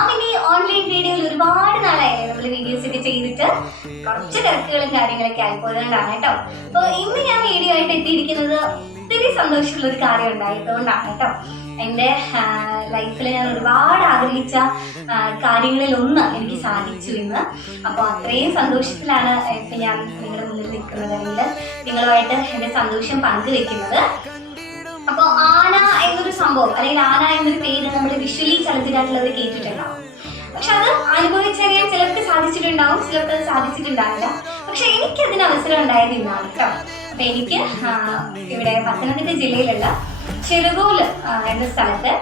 ഞാൻ ഇനി ഓൺലൈൻ വീഡിയോയിൽ ഒരുപാട് നാളായി നമ്മൾ വീഡിയോസ് ഒക്കെ ചെയ്തിട്ട് കുറച്ച് തിരക്കുകളും കാര്യങ്ങളൊക്കെ ആയിപ്പോയതുകൊണ്ടാണ് കേട്ടോ. അപ്പോൾ ഇന്ന് ഞാൻ വീഡിയോ ആയിട്ട് എത്തിയിരിക്കുന്നത് ഒത്തിരി സന്തോഷമുള്ള ഒരു കാര്യം ഉണ്ടായതുകൊണ്ടാണ് കേട്ടോ. എൻ്റെ ലൈഫിൽ ഞാൻ ഒരുപാട് ആഗ്രഹിച്ച കാര്യങ്ങളിൽ ഒന്ന് എനിക്ക് സാധിച്ചു ഇന്ന്. അപ്പോൾ അത്രയും സന്തോഷത്തിലാണ് ഇപ്പം ഞാൻ നിങ്ങളുടെ മുന്നിൽ നിൽക്കുന്നത്, അല്ലെങ്കിൽ നിങ്ങളുമായിട്ട് എൻ്റെ സന്തോഷം പങ്കുവെക്കുന്നത്. അപ്പോൾ ആന എന്നൊരു സംഭവം, അല്ലെങ്കിൽ ആന എന്നൊരു പേര് നമ്മൾ വിഷ്വലി ചലച്ചിത്രത്തിലത് കേട്ടിട്ടുണ്ടാവും. പക്ഷെ അത് അനുഭവിച്ചറിയാൻ ചിലർക്ക് സാധിച്ചിട്ടുണ്ടാവും, ചിലർക്ക് അത് സാധിച്ചിട്ടുണ്ടാവില്ല. പക്ഷെ എനിക്കതിന് അവസരം ഉണ്ടായത് ഇന്നാണ് കേട്ടോ. അപ്പൊ എനിക്ക് ഇവിടെ പത്തനംതിട്ട ജില്ലയിലുള്ള ചെറുകോല് എന്ന സ്ഥലത്ത്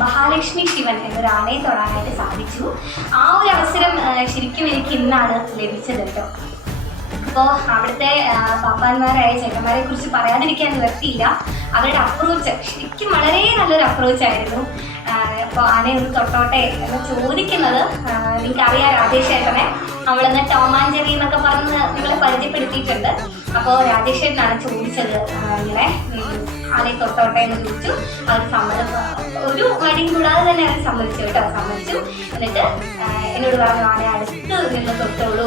മഹാലക്ഷ്മി ശിവൻ എന്നൊരു ആനയെ തൊടാനായിട്ട് സാധിച്ചു. ആ ഒരു അവസരം ശരിക്കും എനിക്ക് ഇന്നാണ് ലഭിച്ചത് കേട്ടോ. അപ്പോൾ അവിടുത്തെ പാപ്പാന്മാരായ ചേട്ടന്മാരെ കുറിച്ച് പറയാതിരിക്കാൻ നിവർത്തിയില്ല. അവരുടെ അപ്രോച്ച് ശരിക്കും വളരെ നല്ലൊരു അപ്രോച്ചായിരുന്നു. അപ്പോൾ ആനയെ ഒന്ന് തൊട്ടോട്ടെ എന്ന് ചോദിക്കുന്നത്, നിങ്ങൾക്കറിയാം രാജേഷ് ചേട്ടനെ അവളെന്ന് ടോമാഞ്ചേരി എന്നൊക്കെ പറഞ്ഞ് നിങ്ങളെ പരിചയപ്പെടുത്തിയിട്ടുണ്ട്. അപ്പോൾ രാജേഷ് ചേട്ടനാണ് ചോദിച്ചത്, ഇങ്ങനെ ആനയെ തൊട്ടോട്ടെ എന്ന് ചോദിച്ചു. അവർ സമ്മതം, ഒരു മടിയും കൂടാതെ തന്നെ അവർ സമ്മതിച്ചു കേട്ടോ. സമ്മതിച്ചു. എന്നിട്ട് എന്നോട് പറഞ്ഞു ആനയെ അടുത്ത് നിന്ന് തൊട്ടോളൂ,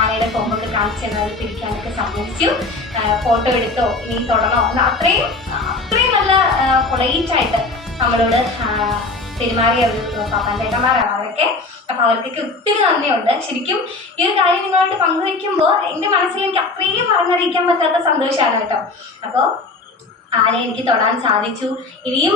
ആനയുടെ കൊമ്പൊക്കെ കാണിച്ച് അത് പിരിക്കാനൊക്കെ സമ്മതിച്ചു. ഫോട്ടോ എടുത്തോ, ഇനി തൊടണോ എന്ന് അത്രയും നല്ല പൊളൈറ്റായിട്ട് നമ്മളോട് പെരുമാറിയ ഒരു പാപ്പാൻ ചേട്ടന്മാരാണ് അവരൊക്കെ. അപ്പോൾ അവർക്കൊക്കെ ഒത്തിരി നന്ദിയുണ്ട്. ശരിക്കും ഈ ഒരു കാര്യം നിങ്ങളോട് പങ്കുവയ്ക്കുമ്പോൾ എൻ്റെ മനസ്സിൽ എനിക്ക് അത്രയും പറഞ്ഞറിയിക്കാൻ പറ്റാത്ത സന്തോഷമാണ് കേട്ടോ. അപ്പോൾ ആനയെ എനിക്ക് തൊടാൻ സാധിച്ചു. ഇനിയും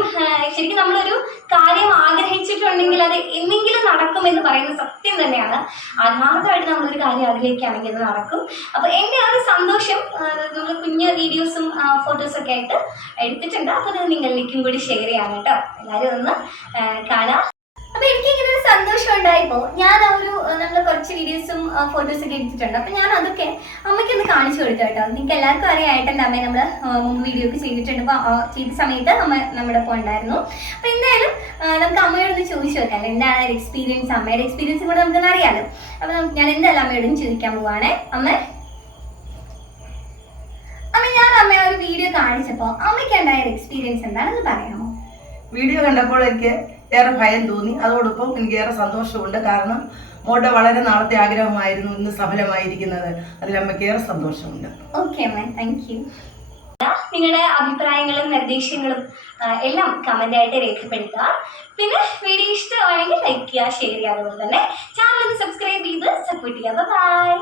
ശരിക്കും നമ്മളൊരു കാര്യം ആഗ്രഹിച്ചിട്ടുണ്ടെങ്കിൽ അത് എന്നെങ്കിലും നടക്കുമെന്ന് പറയുന്നത് സത്യം തന്നെയാണ്. ആത്മാർത്ഥമായിട്ട് നമ്മളൊരു കാര്യം ആഗ്രഹിക്കുകയാണെങ്കിൽ അത് നടക്കും. അപ്പോൾ എൻ്റെ ആ ഒരു സന്തോഷം നമ്മൾ കുഞ്ഞ് വീഡിയോസും ഫോട്ടോസൊക്കെ ആയിട്ട് എടുത്തിട്ടുണ്ട്. അപ്പോൾ അത് നിങ്ങളിലേക്കും കൂടി ഷെയർ ചെയ്യാം കേട്ടോ. എല്ലാവരും ഒന്ന് കാണാം. അപ്പോൾ എനിക്കിങ്ങനെ ഒരു സന്തോഷം ഉണ്ടായപ്പോൾ ഞാൻ നമ്മൾ കുറച്ച് വീഡിയോസും ഫോട്ടോസൊക്കെ എടുത്തിട്ടുണ്ട്. അപ്പോൾ ഞാൻ അതൊക്കെ അമ്മയ്ക്കൊന്ന് കാണിച്ചു കൊടുത്തു കേട്ടോ. നിങ്ങൾക്ക് എല്ലാവർക്കും അറിയാം, ഏട്ടൻ്റെ അമ്മയെ നമ്മൾ മുമ്പ് വീഡിയോ ഒക്കെ ചെയ്തിട്ടുണ്ട്. അപ്പോൾ ചെയ്ത സമയത്ത് അമ്മ നമ്മുടെ ഒപ്പം ഉണ്ടായിരുന്നു. അപ്പോൾ എന്തായാലും നമുക്ക് അമ്മയോടൊന്ന് ചോദിച്ചു നോക്കാം, എന്താണ് ഒരു എക്സ്പീരിയൻസ്, അമ്മയുടെ എക്സ്പീരിയൻസും കൂടെ നമുക്കൊന്ന് അറിയാമല്ലോ. അപ്പോൾ ഞാൻ എന്തായാലും അമ്മയോടും ചോദിക്കാൻ പോവാണേ. അമ്മ ഞാൻ അമ്മയെ ഒരു വീഡിയോ കാണിച്ചപ്പോൾ അമ്മയ്ക്ക് ഉണ്ടായ ഒരു എക്സ്പീരിയൻസ് എന്താണെന്ന് പറയാമോ? വീഡിയോ കണ്ടപ്പോൾ എനിക്ക് ഏറെ ഭയം തോന്നി. അതോടൊപ്പം എനിക്ക് ഏറെ സന്തോഷമുണ്ട്. കാരണം മോളുടെ വളരെ നാളത്തെ ആഗ്രഹമായിരുന്നു ഇന്ന് സഫലമായിരിക്കുന്നത്. അതിൽ അമ്മയ്ക്ക് ഏറെ സന്തോഷമുണ്ട്. ഓക്കെ അമ്മ, താങ്ക് യു. നിങ്ങളുടെ അഭിപ്രായങ്ങളും നിർദ്ദേശങ്ങളും എല്ലാം കമന്റ് ആയിട്ട് രേഖപ്പെടുത്തുക. പിന്നെ വീഡിയോ ഇഷ്ടമാണെങ്കിൽ ലൈക്ക് ചെയ്യുക, ഷെയർ ചെയ്യുക. അതുപോലെ തന്നെ ചാനൽ സബ്സ്ക്രൈബ് ചെയ്ത് സപ്പോർട്ട് ചെയ്യുക. ബൈ.